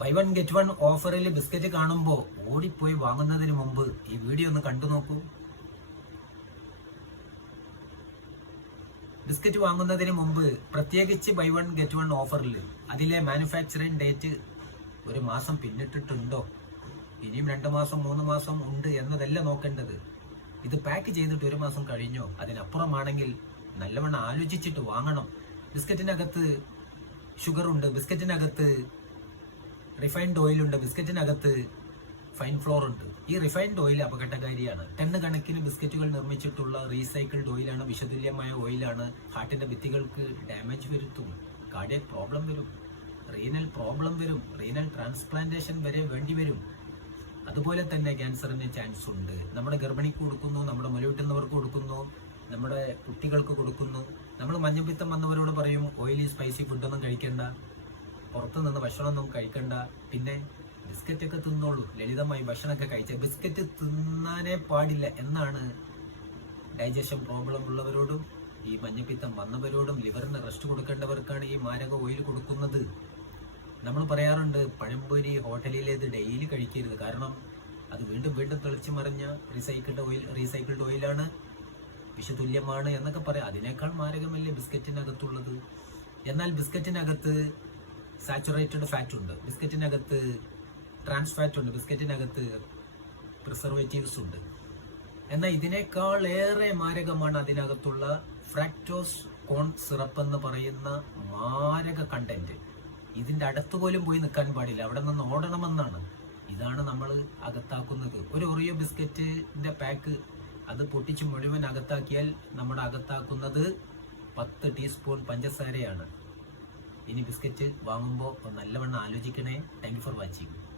By one get one ഓഫറിൽ biscuit കാണുമ്പോൾ ഓടിപ്പോയി വാങ്ങുന്നതിന് മുമ്പ് ഈ വീഡിയോ ഒന്ന് കണ്ടു നോക്കൂ. ബിസ്ക്കറ്റ് വാങ്ങുന്നതിന് മുമ്പ് പ്രത്യേകിച്ച് ബൈ വൺ ഗെറ്റ് വൺ ഓഫറിൽ അതിലെ മാനുഫാക്ചറിങ് ഡേറ്റ് ഒരു മാസം പിന്നിട്ടിട്ടുണ്ടോ? ഇനിയും രണ്ട് മാസം മൂന്ന് മാസം ഉണ്ട് എന്നതല്ല നോക്കേണ്ടത്. ഇത് പാക്ക് ചെയ്തിട്ട് ഒരു മാസം കഴിഞ്ഞോ? അതിനപ്പുറമാണെങ്കിൽ നല്ലവണ്ണം ആലോചിച്ചിട്ട് വാങ്ങണം. ബിസ്ക്കറ്റിനകത്ത് ഷുഗർ ഉണ്ട്. ബിസ്ക്കറ്റിനകത്ത് റിഫൈൻഡ് ഓയിലുണ്ട് ബിസ്ക്കറ്റിനകത്ത് ഫൈൻ ഫ്ലോർ ഉണ്ട്. ഈ റിഫൈൻഡ് ഓയിൽ അപകടകാരിയാണ്. ടണ്ണ് കണക്കിന് ബിസ്ക്കറ്റുകൾ നിർമ്മിച്ചിട്ടുള്ള റീസൈക്കിൾഡ് ഓയിലാണ് വിഷതുല്യമായ ഓയിലാണ് ഹാർട്ടിന്റെ ഭിത്തികൾക്ക് ഡാമേജ് വരുത്തും. കാർഡിയക് പ്രോബ്ലം വരും. റീനൽ പ്രോബ്ലം വരും. റീനൽ ട്രാൻസ്പ്ലാന്റേഷൻ വരെ വേണ്ടി വരും. അതുപോലെ തന്നെ ക്യാൻസറിന് ചാൻസ് ഉണ്ട്. നമ്മുടെ ഗർഭിണിക്ക് കൊടുക്കുന്നു നമ്മുടെ മുലവിട്ടുന്നവർക്ക് കൊടുക്കുന്നു നമ്മുടെ കുട്ടികൾക്ക് കൊടുക്കുന്നു. നമ്മൾ മഞ്ഞപ്പിത്തം വന്നവരോട് പറയും ഓയിലി സ്പൈസി ഫുഡൊന്നും കഴിക്കണ്ട. പുറത്തു നിന്ന് ഭക്ഷണമൊന്നും കഴിക്കണ്ട. പിന്നെ ബിസ്ക്കറ്റ് ഒക്കെ തിന്നോളൂ. ലളിതമായി ഭക്ഷണമൊക്കെ കഴിച്ച ബിസ്ക്കറ്റ് തിന്നാനേ പാടില്ല എന്നാണ് ഡൈജഷൻ പ്രോബ്ലം ഉള്ളവരോടും ഈ മഞ്ഞപ്പിത്തം വന്നവരോടും ലിവറിന് റെസ്റ്റ് കൊടുക്കേണ്ടവർക്കാണ് ഈ മാരക ഓയിൽ കൊടുക്കുന്നത്. നമ്മൾ പറയാറുണ്ട് പഴംപൊരി ഹോട്ടലിലേത് ഡെയിലി കഴിക്കരുത്. കാരണം അത് വീണ്ടും വീണ്ടും തെളിച്ചു മറിഞ്ഞ റീസൈക്കിൾഡ് ഓയിൽ റീസൈക്കിൾഡ് ഓയിലാണ് വിഷതുല്യമാണ് എന്നൊക്കെ പറയാം. അതിനേക്കാൾ മാരകമല്ലേ ബിസ്ക്കറ്റിനകത്തുള്ളത്? എന്നാൽ ബിസ്ക്കറ്റിനകത്ത് സാച്ചുറേറ്റഡ് ഫാറ്റ് ഉണ്ട്. ബിസ്ക്കറ്റിനകത്ത് ട്രാൻസ് ഫാറ്റ് ഉണ്ട്. ബിസ്ക്കറ്റിനകത്ത് പ്രിസർവേറ്റീവ്സ് ഉണ്ട്. എന്നാൽ ഇതിനേക്കാൾ ഏറെ മാരകമാണ് അതിനകത്തുള്ള ഫ്രാക്ടോസ് കോൺ സിറപ്പ് എന്ന് പറയുന്ന മാരക കണ്ടന്റ് ഇതിന്റെ അടുത്ത് പോലും പോയി നിൽക്കാൻ പാടില്ല. അവിടെ നിന്ന് ഓടണമെന്നാണ്. ഇതാണ് നമ്മൾ അകത്താക്കുന്നത്. ഒരു ഒറിയോ ബിസ്ക്കറ്റിന്റെ പാക്ക് അത് പൊട്ടിച്ച് മുഴുവൻ അകത്താക്കിയാൽ നമ്മുടെ അകത്താക്കുന്നത് പത്ത് ടീസ്പൂൺ പഞ്ചസാരയാണ്. ഇനി ബിസ്ക്കറ്റ് വാങ്ങുമ്പോൾ നല്ലവണ്ണം ആലോചിക്കണേ. Thank for watching